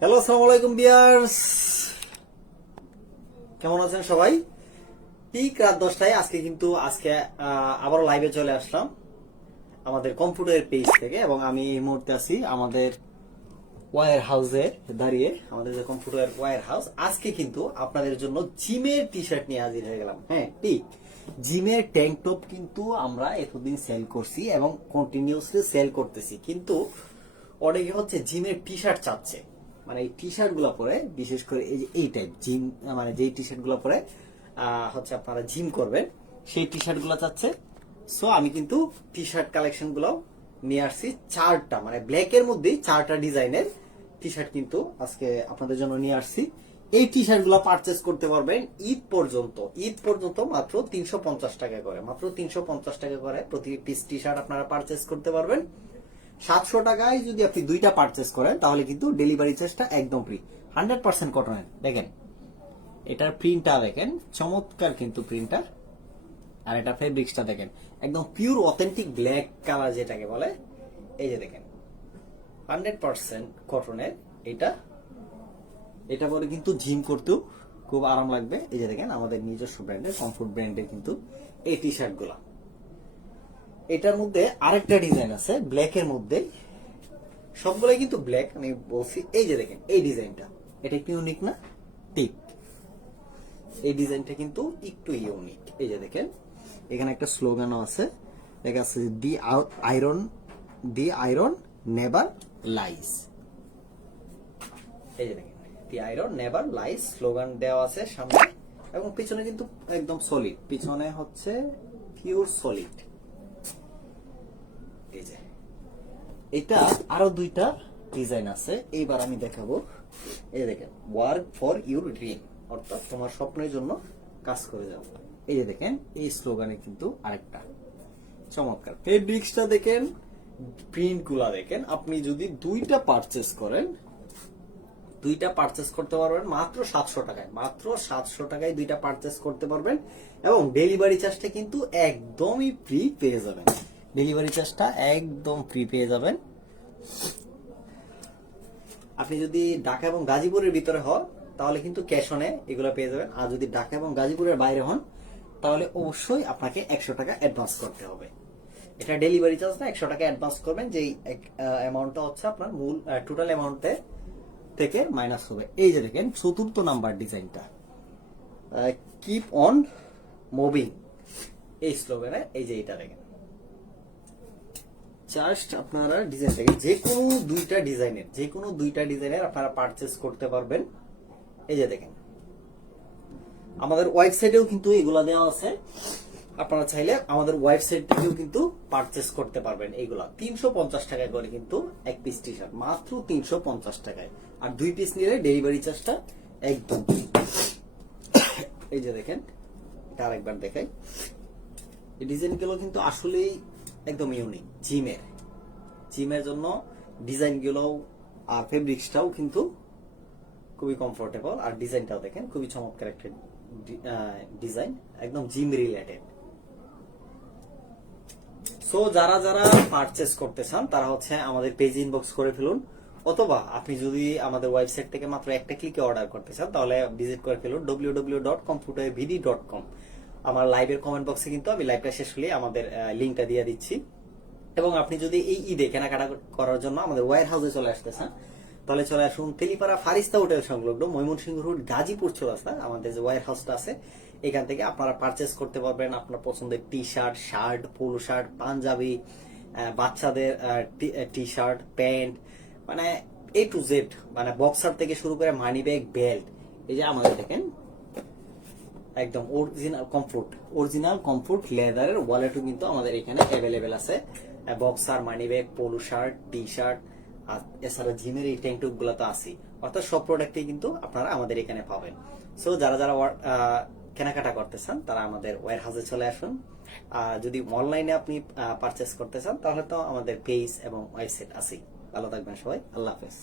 Hello, আসসালামু আলাইকুম viewers. কেমন আছেন সবাই? ঠিক রাত 10টায় আজকে আবারও লাইভে চলে আসলাম আমাদের কম্পিউটার পেজ থেকে, এবং আমি এই মুহূর্তে আছি আমাদের ওয়্যার হাউসে দাঁড়িয়ে। আমাদের যে কম্পিউটার ওয়্যার হাউস, আজকে কিন্তু আপনাদের জন্য জিমের টি শার্ট নিয়ে হাজির হয়ে গেলাম। হ্যাঁ, ঠিক জিমের ট্যাঙ্ক টপ কিন্তু আমরা এতদিন সেল করছি এবং কন্টিনিউসলি সেল করতেছি, কিন্তু অনেকে হচ্ছে জিমের টি শার্ট চাচ্ছে। মানে এই টি শার্ট গুলো পরে, বিশেষ করে এই যে এই টাইপ জিম, মানে যেই টি শার্ট গুলো পরে হচ্ছে আপনারা জিম করবেন, সেই টি শার্ট গুলো চাচ্ছে। সো আমি কিন্তু টি শার্ট কালেকশন গুলো নিয়ে আসছি চারটা, মানে ব্ল্যাক এর মধ্যেই চারটা ডিজাইনের টি শার্ট কিন্তু আজকে আপনাদের জন্য নিয়ে আসছি। এই টি শার্ট গুলো পারচেস করতে পারবেন ঈদ পর্যন্ত মাত্র 350 টাকা করে, মাত্র 350 টাকা করে প্রতি পিস টি শার্ট আপনারা পারচেস করতে পারবেন। 700 টাকায় যদি আপনি দুইটা পারচেস করেন তাহলে কিন্তু ডেলিভারি চার্জটা একদম ফ্রি। 100% কটনের। দেখেন এটার প্রিন্টটা দেখেন, চমৎকার কিন্তু প্রিন্টার। আর এটা ফেব্রিক্সটা দেখেন, একদম পিওর অথেন্টিক ব্ল্যাক কালার যেটাকে বলে। এই যে দেখেন 100% কটনের এটা। এটা পরে কিন্তু জিম করতেও খুব আরাম লাগবে। এই যে দেখেন আমাদের নিজস্ব ব্র্যান্ডের, কমফোর্ট ব্র্যান্ডের কিন্তু এই টি শার্ট গুলা। এটার মধ্যে আরেকটা ডিজাইন আছে ব্ল্যাক এর মধ্যে, সবগুলাই কিন্তু ব্ল্যাক আমি বলছি। এই যে দেখেন এই ডিজাইনটা, এটা একটু ইউনিক না? ঠিক এই ডিজাইনটা কিন্তু একটু ইউনিক। এই যে দেখেন এখানে একটা স্লোগানও আছে, লেখা আছে দি আয়রন নেভার লাইস। এই যে দেখেন the iron never lies slogan দেওয়া আছে সামনে, এবং পিছনে কিন্তু একদম সলিড, পিছনে হচ্ছে পিওর সলিড। এই যে এটা আরো দুইটা ডিজাইন আছে, এইবার আমি দেখাবো। এই দেখেন ওয়ার্ক ফর ইউর ড্রিম, অর্থাৎ তোমার স্বপ্নের জন্য কাজ করে যাও। এই যে দেখেন এই স্লোগানে কিন্তু আরেকটা চমৎকার ফেব্রিক্সটা দেখেন, প্রিন্ট গুলা দেখেন। আপনি যদি দুইটা পারচেস করেন, দুইটা পারচেস করতে পারবেন মাত্র 700 টাকায়, মাত্র 700 টাকায় দুইটা পারচেস করতে পারবেন, এবং ডেলিভারি চার্জটা কিন্তু একদমই ফ্রি পেয়ে যাবেন। ডেলিভারি চার্জটা একদম ফ্রি পেয়ে যাবেন। আপনি যদি ঢাকা এবং গাজীপুরের ভিতরে হন তাহলে কিন্তু ক্যাশ অনে এগুলো পেয়ে যাবেন, আর যদি ঢাকা এবং গাজীপুরের বাইরে হন তাহলে অবশ্যই আপনাকে 100 টাকা অ্যাডভান্স করতে হবে। এটা ডেলিভারি চার্জ না, 100 টাকা অ্যাডভান্স করবেন, যেই অ্যামাউন্টটা হচ্ছে আপনার মূল টোটাল অ্যামাউন্টে থেকে মাইনাস হবে। এই যে দেখেন চতুর্থ নাম্বার ডিজাইনটা, কিপ অন মুভিং, এই স্লোগানে। এই যে এটা দেখেন, জাস্ট আপনারা ডিজাইন থেকে যে কোনো দুইটা ডিজাইনের আপনারা পারচেস করতে পারবেন। এই যে দেখেন আমাদের ওয়েবসাইটেও কিন্তু এগুলা দেওয়া আছে, আপনারা চাইলে আমাদের ওয়েবসাইট থেকেও কিন্তু পারচেস করতে পারবেন। এইগুলা 350 টাকায় করে কিন্তু এক পিস টি শার্ট, মাত্র 350 টাকায়। আর দুই পিস নিলে ডেলিভারি চার্জটা একদম। এই যে দেখেন এটা আরেকবার দেখাই, এই ডিজাইনগুলো কিন্তু আসলেই একদম ইউনিক। জিমের জন্য ডিজাইনগুলো আর ফেব্রিক্সটাও কিন্তু খুবই কমফোর্টেবল, আর ডিজাইনটাও দেখেন খুবই চমৎকার একটা ডিজাইন, একদম জিম রিলেটেড। সো যারা যারা পারচেস করতে চান তারা হচ্ছে আমাদের পেজ ইনবক্স করে ফেলুন, অথবা আপনি যদি আমাদের ওয়েবসাইট থেকে মাত্র একটা ক্লিকে অর্ডার করতে চান তাহলে ভিজিট করে ফেলুন www.computervd.com। আমার লাইভের কমেন্ট বক্সে কিন্তু আমি লাইভটা শেষ হলে আমাদের লিঙ্কটা দিয়ে দিচ্ছি। এবং আপনি যদি এই ঈদে কেনাকাটা করার জন্য আমাদের ওয়্যার হাউসে চলে আসতে চান তাহলে চলে আসুন তেলিপাড়া ফারিস্তা হোটেল সংলগ্ন ময়মনসিংহ রোড গাজীপুর চৌরাস্তা। আমাদের যে ওয়্যার হাউসটা আছে এখান থেকে আপনারা পারচেস করতে পারবেন আপনার পছন্দের T shirt, shirt, polo shirt, Punjabi, বাচ্চাদের টি শার্ট, প্যান্ট, মানে এ টু জেড, মানে বক্সার থেকে শুরু করে মানি ব্যাগ, বেল্ট। এই যে আমাদের দেখেন একদম অরিজিনাল কমফোর্ট লেদারের ওয়ালেটও কিন্তু আমাদের এখানে অ্যাভেলেবেল আছে। Boxer, money bag, polo shirt, T shirt, আর এছাড়া জিমের এই ট্যাঙ্ক টপ গুলো তো আছেই। অর্থাৎ সব প্রোডাক্টই কিন্তু আপনারা আমাদের এখানে পাবেন। সো যারা যারা কেনাকাটা করতে চান তারা আমাদের ওয়্যার হাউসে চলে আসুন। যদি অনলাইনে আপনি পারচেস করতে চান তাহলে তো আমাদের পেজ এবং ওয়েবসাইট আছেই। ভালো থাকবেন সবাই, আল্লাহ হাফেজ।